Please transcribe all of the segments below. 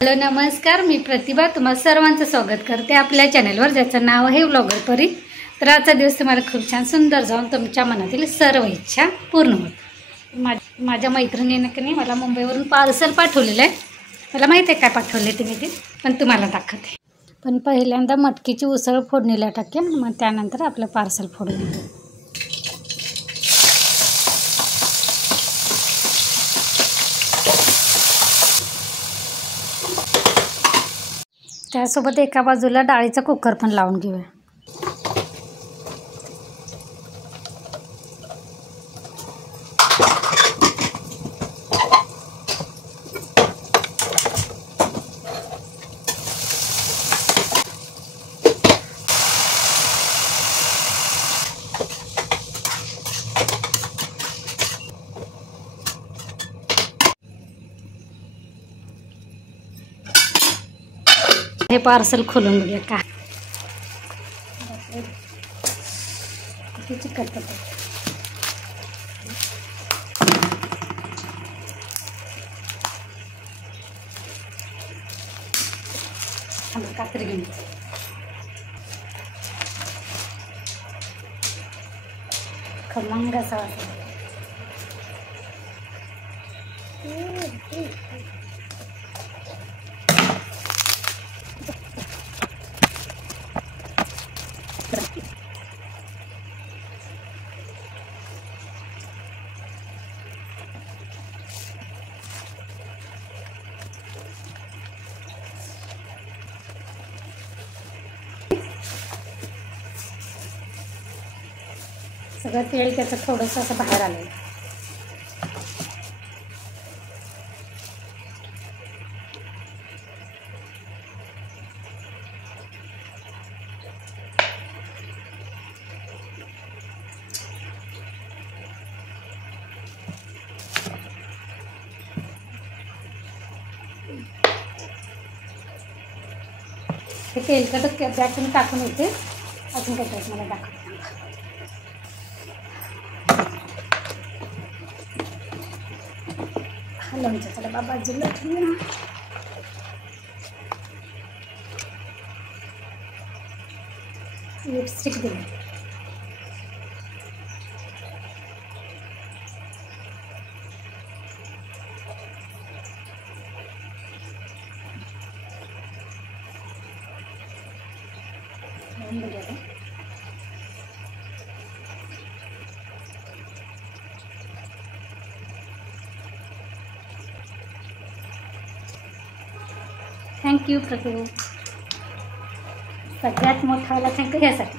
Hello नमस्कार, मी प्रतिभा तुम्हा सर्वांचं स्वागत करते आपल्या चॅनलवर, ज्याचं नाव आहे व्लॉगर परी। तर आजचा दिवस तुम्हाला खूप छान सुंदर जाऊन तुमच्या मनातील सर्व इच्छा पूर्ण होत। माझ्या मैत्रिणीने की नाही मला मुंबईवरून पार्सल पाठवलेलं आहे। मला माहिती आहे काय पाठवले तुम्ही ते, पण तुम्हाला दाखवते। पण पहिल्यांदा मटकीची उसळ फोडणीला टाकेन, मग त्यानंतर आपलं पार्सल फोडून। त्यासोबत एका बाजूला डाळीचा कुकर पण लावून घेऊया। हे पार्सल खोलून बघूया का चिकट कात्री घेऊन खमंग असा वाटतो। सगळं तेल त्याचं थोडंसं असं बाहेर आलं। हे तेलकट त्यातून टाकून येते। अजून काय मला दाखवते। लोणचं चला बाबा बाजूला ठेवूया। लिपस्टिक दिली। थँक्यू प्रतिभा, सगळ्यात मोठाला थँक्यू ह्यासाठी।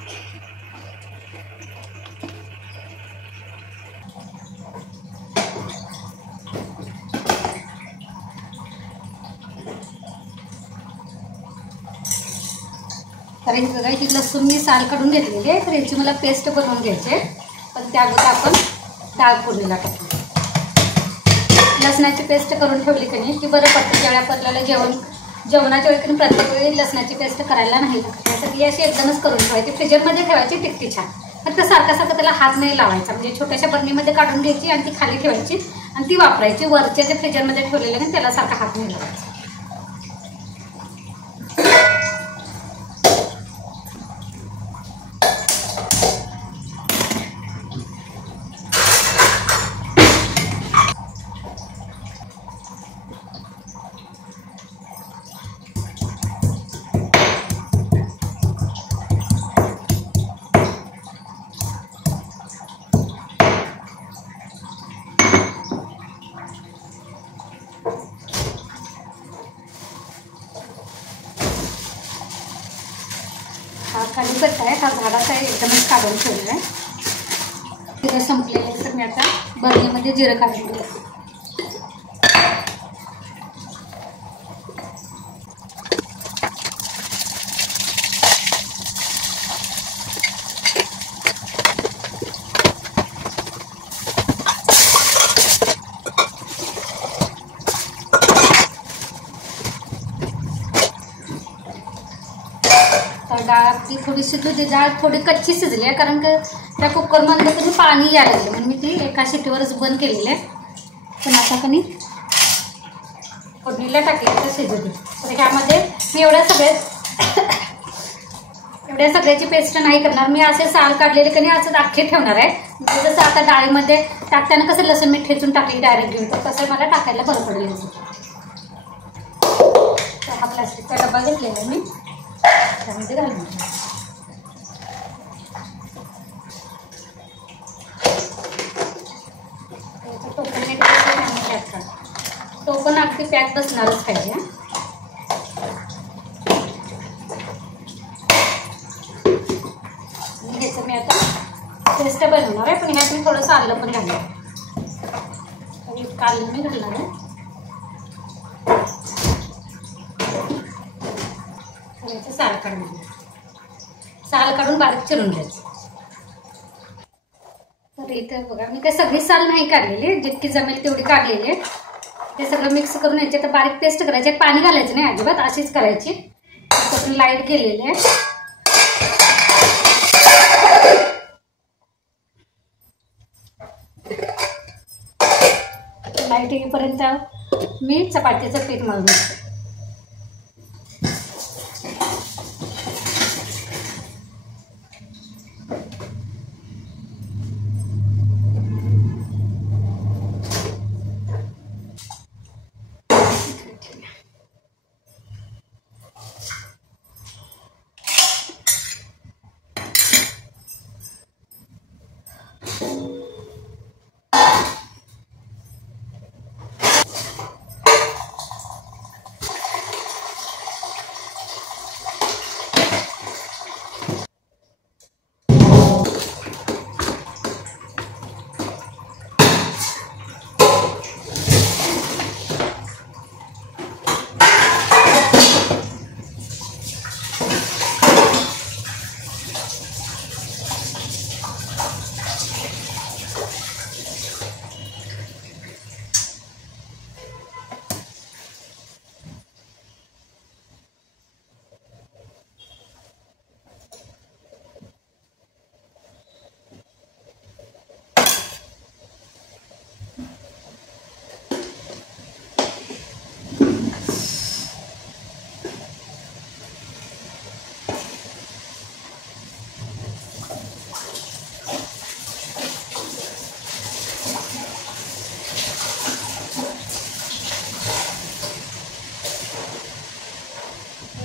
कारण बघा ही लसूण मी साल काढून घेतलेली आहे, तर याची मला पेस्ट बनवून घ्यायची आहे। पण त्या अगोदर आपण डाळ फोडणीला टाकू। लसणाची पेस्ट करून ठेवली की नाही की बरं पडतं, ज्यावेळी आपल्याला जेवणाच्या वेळी प्रत्येक वेळी लसणाची पेस्ट करायला नाही लागत। त्यासाठी अशी एकदमच करून ठेवायची, फ्रीजरमध्ये ठेवायची, टिकते छान। फक्त सारखा त्याला हात नाही लावायचा, म्हणजे छोट्याशा बरणीमध्ये काढून घ्यायची आणि ती खाली ठेवायची आणि ती वापरायची। वरच्या जे फ्रीजरमध्ये ठेवलेलं नाही त्याला सारखा हात नाही लावायचा। हा खाली कट्टा आहे, हा झाडाचा आहे, एकदमच काढून ठेवलेला आहे. जिरं संपलेलं आहे तर मी आता बरणीमध्ये जिरं काढून घेते. तर डाळ आपली थोडी शिजू दे. डाळ थोडी कच्ची शिजली आहे कारण का त्या कुकरमध्ये तुम्ही पाणी यायला लागलं म्हणून मी ती एका शिटीवरच बंद केलेली आहे. पण आता कणी फोडणीला टाकली तर शिजू दे. तर ह्यामध्ये मी एवढ्या सगळ्याची पेस्ट नाही करणार. मी असे साल काढलेले कणी असं अख्खे ठेवणार आहे. म्हणजे जसं आता डाळीमध्ये टाकताना कसं लसूण मी ठेचून टाकली डायरेक्ट घेऊन, तर तसं मला टाकायला बरं पडेल. तर हा प्लास्टिकचा डबा घेतलेला आहे मी, त्यामध्ये घालून तो पण अगदी पॅक बसणारच पाहिजे. आणि ह्याचं मी आता पेस्ट बनवणार आहे, पण ह्यात मी थोडंसं आलं पण घालणार. इतकं आलं मी घालणार आहे. साल काढून साल काढून बारीक चिरून घ्यायचं. तर इथं बघा मी काही सगळी साल नाही काढलेली, जितकी जमेल तेवढी काढलेली आहे. ते सगळं मिक्स करून याच्यात बारीक पेस्ट करायची. पाणी घालायचं नाही अजिबात, अशीच करायची. त्यातून लाईट केलेली आहे. लाईट येईपर्यंत मी चपातीचं पीठ मळून घेते.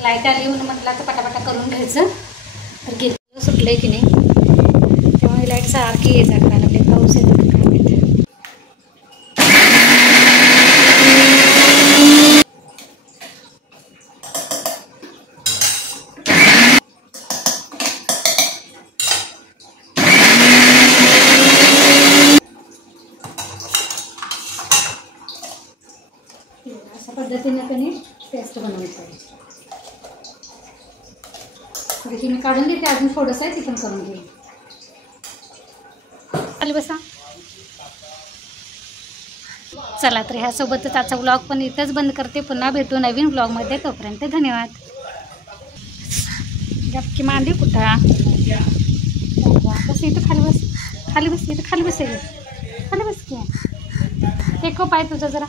लाईट आली म्हणून म्हटलं तर पटापटा करून घ्यायचं. तर घेतलं सुटलंय की नाही, त्यामुळे लाईट सारखी ये जा करायला लागले. पाऊस येतो काय माहिती. अशा पद्धतीने कधी पेस्ट बनवायचं. थोडी मी काढून घेते, अजून थोडंसं आहे ती पण करून घेईन. आली बसा. चला तर ह्यासोबतच आजचा व्लॉग पण इथंच बंद करते. पुन्हा भेटू नवीन व्लॉगमध्ये. तोपर्यंत धन्यवाद. गपकी मांडी कुठा बस इथं खाली बस, खाली बस, इथं खाली बस, खाली बस की. टेको पाय तुझा जरा.